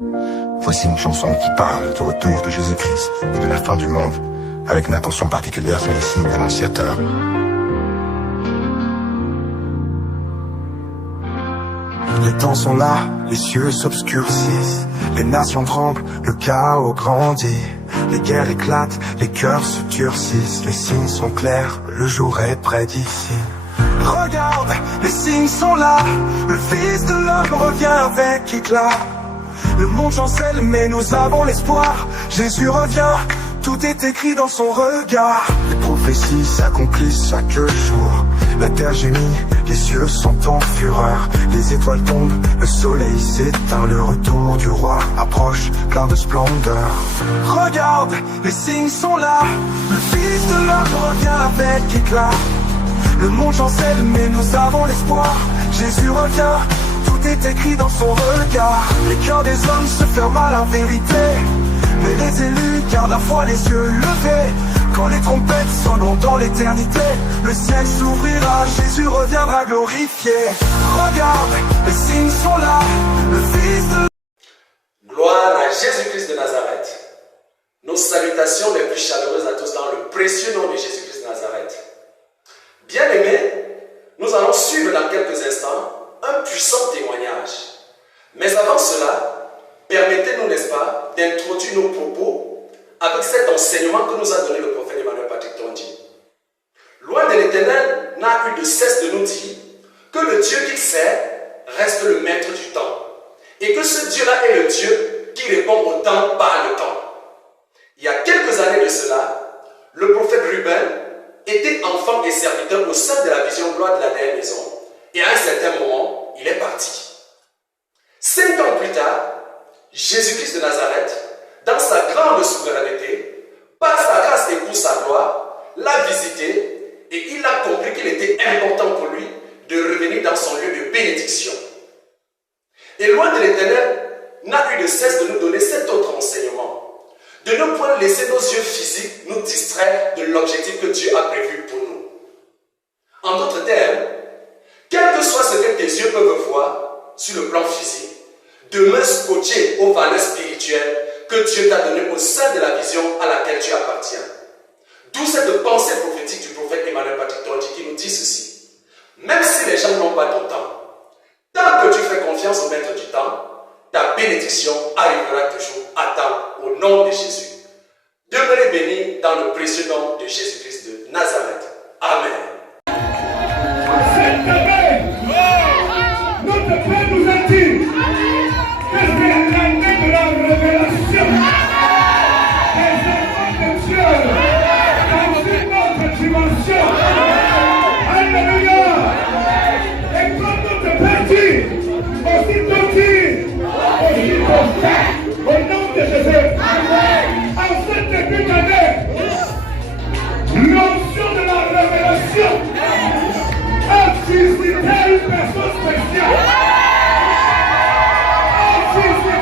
Voici une chanson qui parle du retour de Jésus-Christ et de la fin du monde, avec une attention particulière sur les signes annonciateurs. Les temps sont là, les cieux s'obscurcissent, les nations tremblent, le chaos grandit. Les guerres éclatent, les cœurs se durcissent, les signes sont clairs, le jour est près d'ici. Regarde, les signes sont là, le Fils de l'homme revient avec éclat. Le monde chancelle mais nous avons l'espoir, Jésus revient, tout est écrit dans son regard. Les prophéties s'accomplissent chaque jour, la terre gémit, les cieux sont en fureur. Les étoiles tombent, le soleil s'éteint, le retour du roi approche, plein de splendeur. Regarde, les signes sont là, le Fils de l'homme revient avec éclat. Le monde chancelle mais nous avons l'espoir, Jésus revient, tout est écrit dans son regard. Les cœurs des hommes se ferment à la vérité, mais les élus gardent la foi les yeux levés. Quand les trompettes sonneront dans l'éternité, le ciel s'ouvrira, Jésus reviendra glorifié. Regarde, les signes sont là, le Fils de... Gloire à Jésus-Christ de Nazareth. Nos salutations les plus chaleureuses à tous dans le précieux nom de Jésus-Christ de Nazareth. Bien-aimés, nous allons suivre dans quelques instants un puissant témoignage. Mais avant cela, permettez-nous, n'est-ce pas, d'introduire nos propos avec cet enseignement que nous a donné le prophète Emmanuel Patrick Tondi. Loin de l'Éternel n'a eu de cesse de nous dire que le Dieu qu'il sert reste le maître du temps. Et que ce Dieu-là est le Dieu qui répond au temps par le temps. Il y a quelques années de cela, le prophète Ruben était enfant et serviteur au sein de la vision gloire de la dernière maison. Et à un certain moment, il est parti. 5 ans plus tard, Jésus-Christ de Nazareth, dans sa grande souveraineté, par sa grâce et pour sa gloire, l'a visité et il a compris qu'il était important pour lui de revenir dans son lieu de bénédiction. Et loin de l'Éternel, n'a eu de cesse de nous donner cet autre enseignement, de ne point laisser nos yeux physiques nous distraire de l'objectif que Dieu a prévu pour nous. En d'autres termes, quel que soit ce que tes yeux peuvent voir sur le plan physique, demeure scotché aux valeurs spirituelles que Dieu t'a données au sein de la vision à laquelle tu appartiens. D'où cette pensée prophétique du prophète Emmanuel Patrick Tondi qui nous dit ceci. Même si les gens n'ont pas ton temps, tant que tu fais confiance au maître du temps, ta bénédiction arrivera toujours à temps au nom de Jésus. Demeurez bénis dans le précieux nom de Jésus-Christ de Nazareth. Amen. Notre Père nous a dit que c'est l'année de la révélation des enfants de Dieu dans une autre dimension. Alléluia. Et comme notre Père dit, aussitôt dit, aussitôt fait, au nom de Jésus. En ce début d'année, l'onction de la révélation a visité une personne spéciale. A visité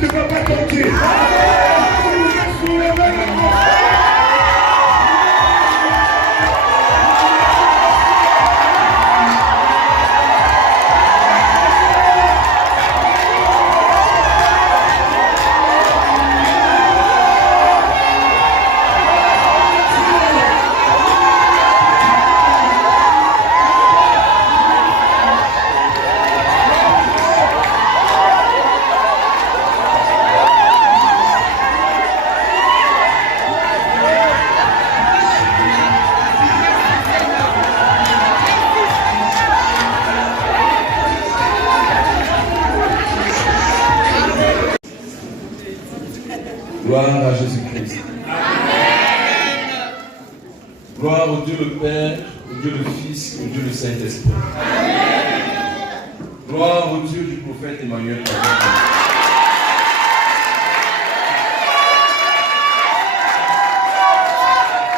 tu ne peux pas tomber. Tu peux soulever la main. Gloire à Jésus-Christ. Gloire au Dieu le Père, au Dieu le Fils, au Dieu le Saint-Esprit. Gloire au Dieu du prophète Emmanuel.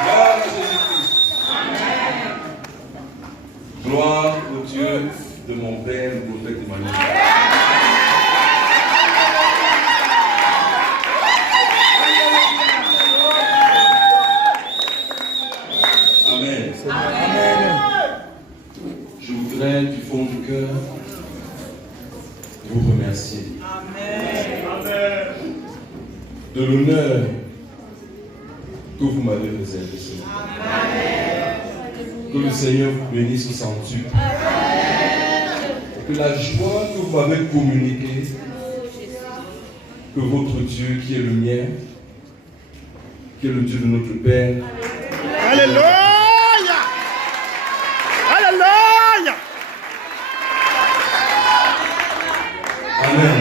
Gloire à Jésus-Christ. Gloire au Dieu de mon Père, le prophète Emmanuel. Je voudrais du fond du cœur vous remercier de l'honneur que vous m'avez réservé ce matin. Que le Seigneur vous bénisse au centuple. Que la joie que vous m'avez communiquée, que votre Dieu qui est le mien, qui est le Dieu de notre Père. Alléluia. Alléluia. Amen.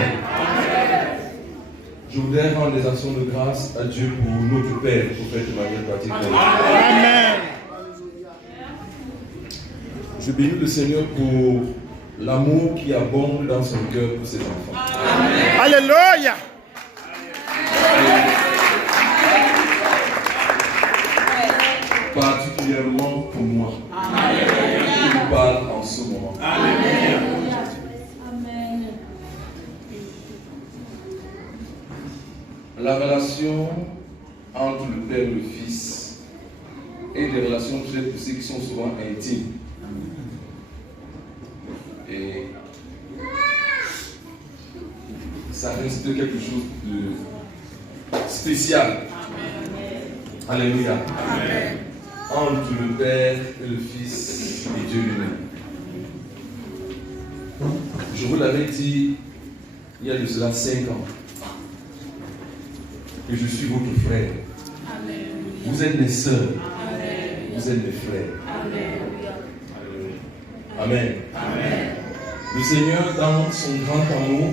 Je voudrais rendre des actions de grâce à Dieu pour notre Père, le prophète Emmanuel Patrick. Amen. Je bénis le Seigneur pour l'amour qui abonde dans son cœur pour ses enfants. Alléluia. Particulièrement pour moi. Il nous parle en ce moment. Amen. La relation entre le Père et le Fils est des relations très poussées qui sont souvent intimes. Et ça reste quelque chose de spécial. Alléluia. Amen. Entre le Père et le Fils et Dieu lui-même. Je vous l'avais dit il y a de cela 5 ans que je suis votre frère. Amen. Vous êtes mes sœurs. Amen. Vous êtes mes frères. Amen. Amen. Amen. Le Seigneur, dans son grand amour,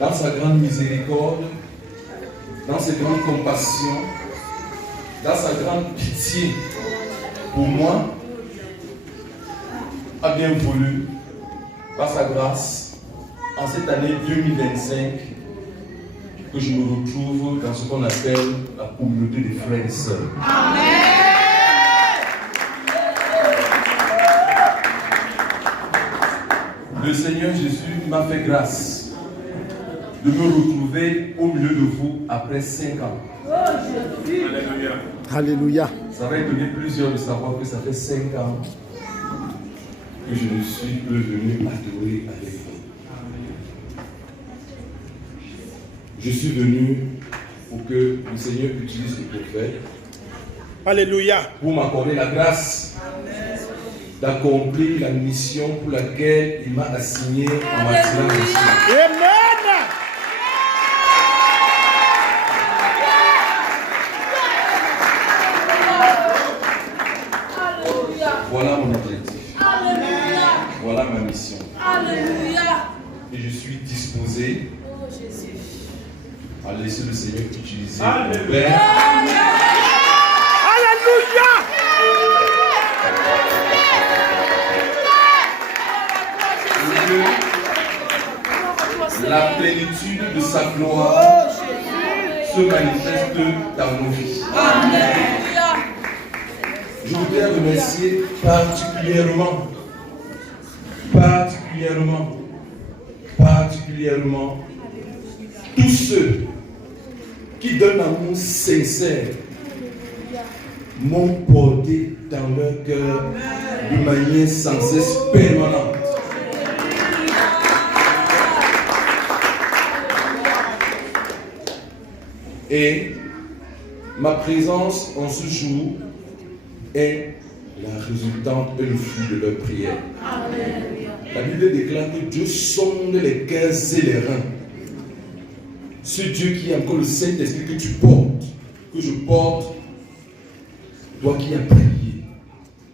dans sa grande miséricorde, dans ses grandes compassions, dans sa grande pitié pour moi, a bien voulu, par sa grâce, en cette année 2025, que je me retrouve dans ce qu'on appelle la communauté des frères et sœurs. Amen. Le Seigneur Jésus m'a fait grâce de me retrouver au milieu de vous après 5 ans. Alléluia. Alléluia. Ça va étonner plusieurs de savoir que ça fait 5 ans que je ne suis plus venu adorer avec vous. Je suis venu pour que le Seigneur utilise le prophète. Alléluia. Pour m'accorder la grâce d'accomplir la mission pour laquelle il m'a assigné en m'attirant des cieux. Amen. Voilà mon objectif. Alléluia. Voilà ma mission. Alléluia. Et je suis disposé à laisser le Seigneur utiliser mon Père. Alléluia. La plénitude de sa gloire se manifeste dans nos vies. Alléluia. Je voudrais remercier particulièrement tous ceux qui donnent un amour sincère m'ont porté dans leur cœur de manière sans cesse permanente. Et ma présence en ce jour est la résultante et le fruit de leur prière. La Bible déclare que Dieu sonde les cœurs et les reins. Ce Dieu qui est encore le Saint-Esprit que tu portes, que je porte, toi qui as prié,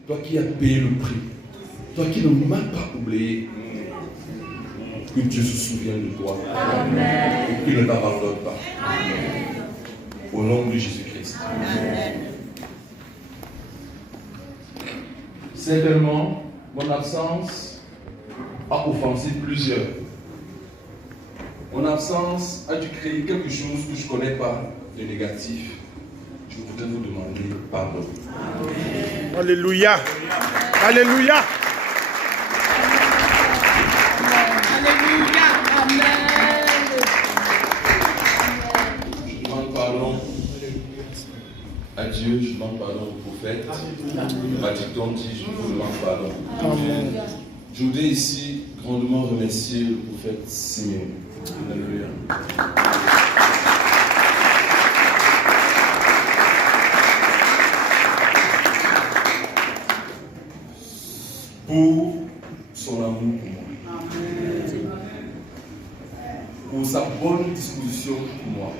toi qui as payé le prix, toi qui ne m'as pas oublié, que Dieu se souvienne de toi. Amen. Et qu'il ne t'abandonne pas. Amen. Au nom de Jésus-Christ. Certainement, mon absence a offensé plusieurs. Mon absence a dû créer quelque chose que je ne connais pas de négatif. Je voudrais vous demander pardon. Amen. Alléluia. Alléluia. Alléluia. Amen. Je demande pardon à Dieu, je demande pardon au prophète. Batiton dit, je vous demande pardon. Amen. Je voudrais ici grandement remercier le prophète Simeon. Alléluia. Pour son amour pour moi. Pour sa bonne disposition pour moi.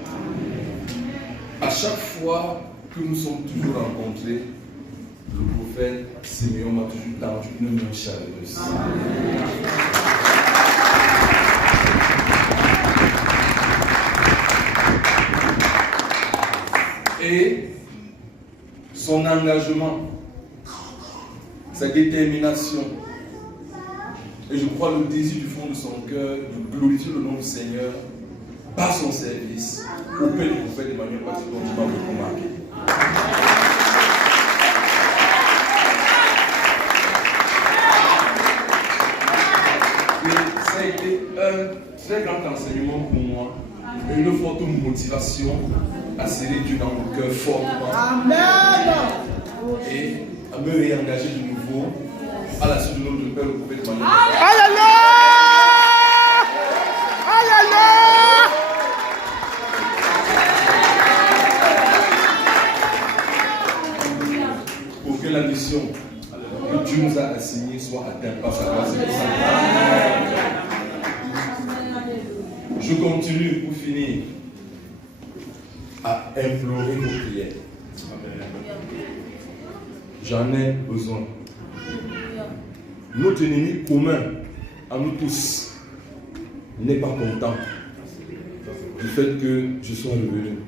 À chaque fois que nous sommes toujours rencontrés, le prophète Simeon m'a toujours tendu une main chaleureuse. Et son engagement, sa détermination, et je crois le désir du fond de son cœur de glorifier le nom du Seigneur par son service auprès du prophète Emmanuel Batiton, qui m'a beaucoup marqué. Et ça a été un très grand enseignement pour moi, et une forte motivation à serrer Dieu dans mon cœur fortement. Amen. Et à me réengager de nouveau à la suite de notre Père le prophète Emmanuel. Alléluia. Alléluia. Pour que la mission que Dieu nous a assignée soit atteinte par sa grâce et sa grâce. Je continue pour finir à implorer vos prières. J'en ai besoin. Notre ennemi commun à nous tous n'est pas content du fait que je sois revenu.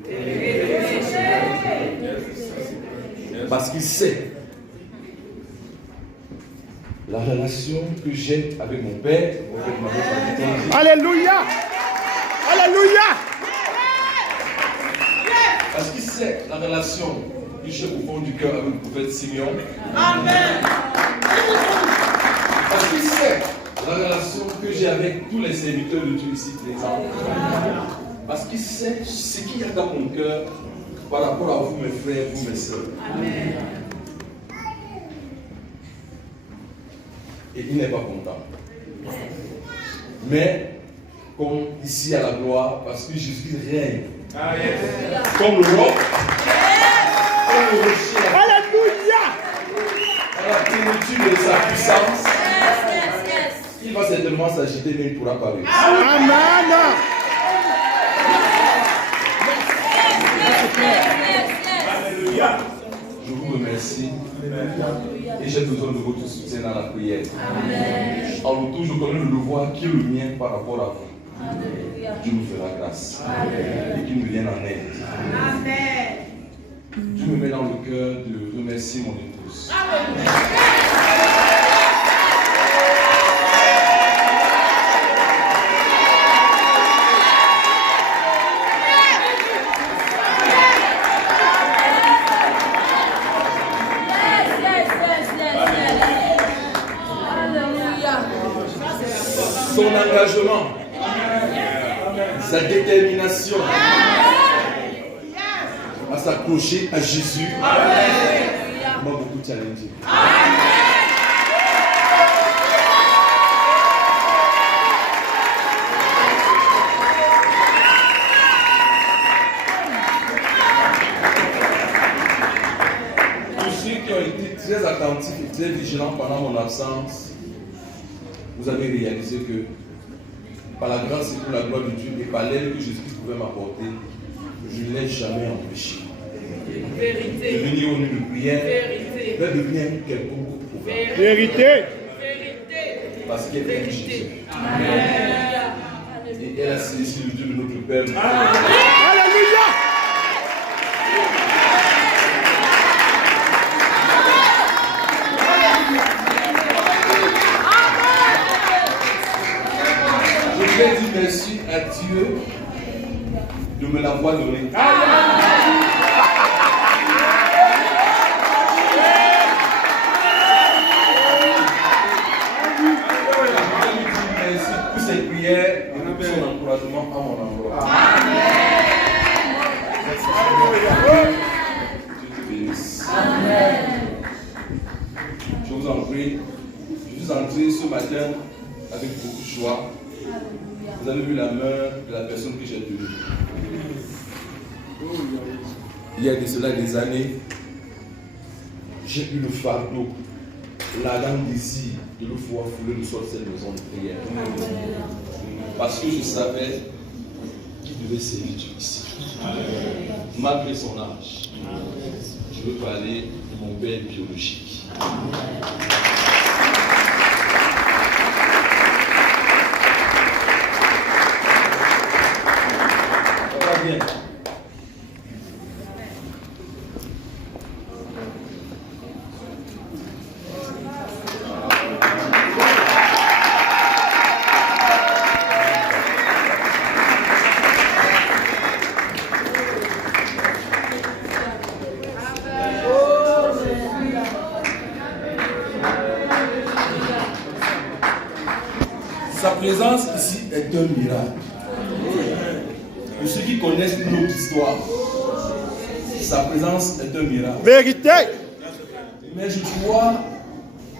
Parce qu'il sait la relation que j'ai avec mon père, avec ma mère. Alléluia. Alléluia. Parce qu'il sait la relation que j'ai au fond du cœur avec le prophète Simeon. Amen. Parce qu'il sait la relation que j'ai avec tous les serviteurs de Dieu ici présents. Parce qu'il sait ce qu'il y a dans mon cœur par rapport à vous, mes frères, vous, mes soeurs. Amen. Et il n'est pas content. Mais, comme ici à la gloire, parce que Jésus règne. Comme le roi, comme le rocher, Alléluia. à la plénitude de sa puissance, il va certainement s'agiter, mais il pourra parler. Amen. Alléluia. Je vous remercie. Et j'ai besoin de votre soutien dans la prière. En retour, je connais le devoir qui est le mien par rapport à vous. Dieu nous fera grâce. Et qu'il nous vienne en aide. Dieu me met dans le cœur de remercier mon épouse. Son engagement, sa détermination à s'accrocher à Jésus m'a beaucoup challengé. Tous ceux qui ont été très attentifs et très vigilants pendant mon absence, vous avez réalisé que par la grâce et pour la gloire de Dieu et par l'aide que Jésus pouvait m'apporter, je ne l'ai jamais empêché de venir au lieu de prière, de devenir quelconque programme. Vérité. Parce qu'elle aime Jésus. Et elle a saisi le Dieu de notre Père. Alléluia. Je vais dire merci à Dieu de me l'avoir donné. Merci pour ces prières et pour son encouragement à mon endroit. Dieu te bénisse. Je vous en prie. Je suis entré ce matin avec beaucoup de joie. Vous avez vu la main de la personne que j'ai tenue. Il y a de cela des années, j'ai eu le fardeau, l'ardent désir de le voir fouler le sol de cette maison de prière. Parce que je savais qu'il devait servir Dieu ici. Malgré son âge, je veux parler de mon père biologique. Ça va bien. Sa présence ici est un miracle. Pour ceux qui connaissent notre histoire, sa présence est un miracle. Vérité. Mais je dois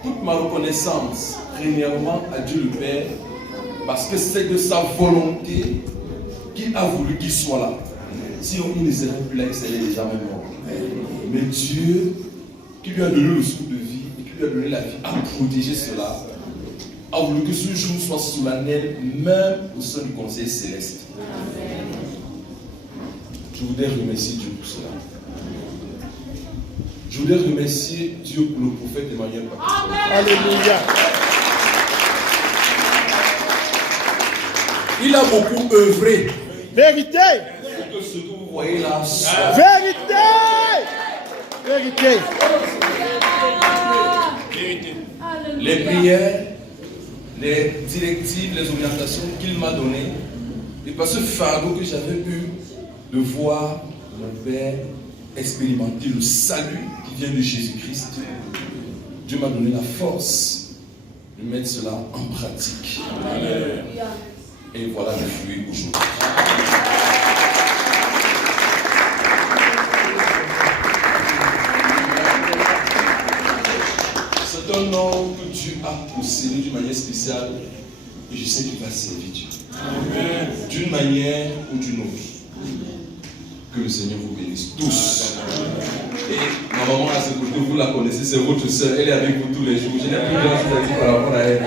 toute ma reconnaissance, premièrement à Dieu le Père, parce que c'est de sa volonté qu'il a voulu qu'il soit là. Si on ne serait plus là, il serait déjà même mort. Mais Dieu, qui lui a donné le souffle de vie et qui lui a donné la vie, a protégé cela, a voulu que ce jour soit solennel, même au sein du conseil céleste. Je voudrais remercier Dieu pour cela. Je voudrais remercier Dieu pour le prophète Emmanuel Baptiste. Alléluia. Il a beaucoup œuvré Vérité. pour que ce que vous voyez là soit. Vérité. Vérité. Les prières, les directives, les orientations qu'il m'a données, et par ce fardeau que j'avais eu de voir mon Père expérimenter le salut qui vient de Jésus-Christ, Dieu m'a donné la force de mettre cela en pratique. Amen. Et voilà le fruit aujourd'hui. C'est un nom que Dieu a possédé d'une manière spéciale et je sais qu'il va servir Dieu. Amen. D'une manière ou d'une autre. Que le Seigneur vous bénisse tous. Et ma maman à ce côté, vous la connaissez, c'est votre soeur, elle est avec vous tous les jours. Je n'ai plus grand chose à dire par rapport à elle.